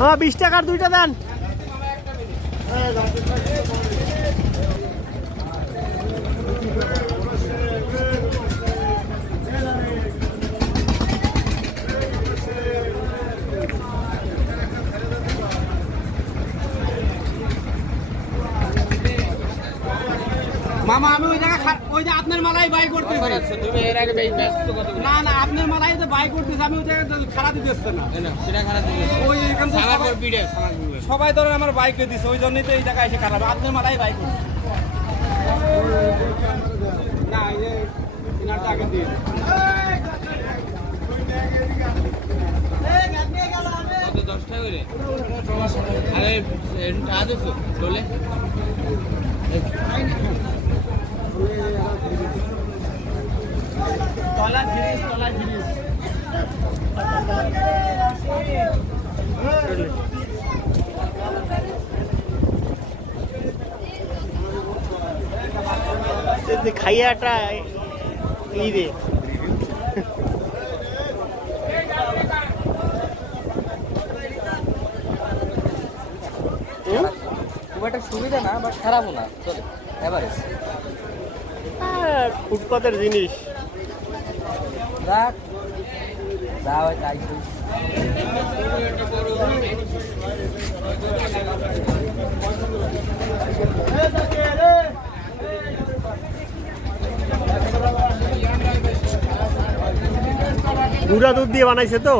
হ্যাঁ 20 টাকার দুইটা দেন। মামা আমি ওই জায়গা ওই যে আপনার মালাই বাই করতেছি। তুমি এর আগে ব্যস্ত কত? না না আপনার মালাই তো বাই করতেছি আমি ওই জায়গা খারাপ দিতেছ না। সেটা খারাপ দিতেছ। ওই এখান থেকে সবাই ধরে আমার বাইকে দিছে ওই জন্যই তো এই জায়গায় এসে খারাপ। আপনার মালাই বাই করতেছি। না এই যে ইনারটা আগে দিয়ে কত 10 টাকা করে? আরে এটা আদেছো চলে তলা জিনিস খাইয়াটা ই রে খুব একটা সুবিধা না বাট খারাপও না, চলে এভারেজ। ফুটপাতের জিনিস গুঁড়া দুধ দিয়ে বানাইছে তো।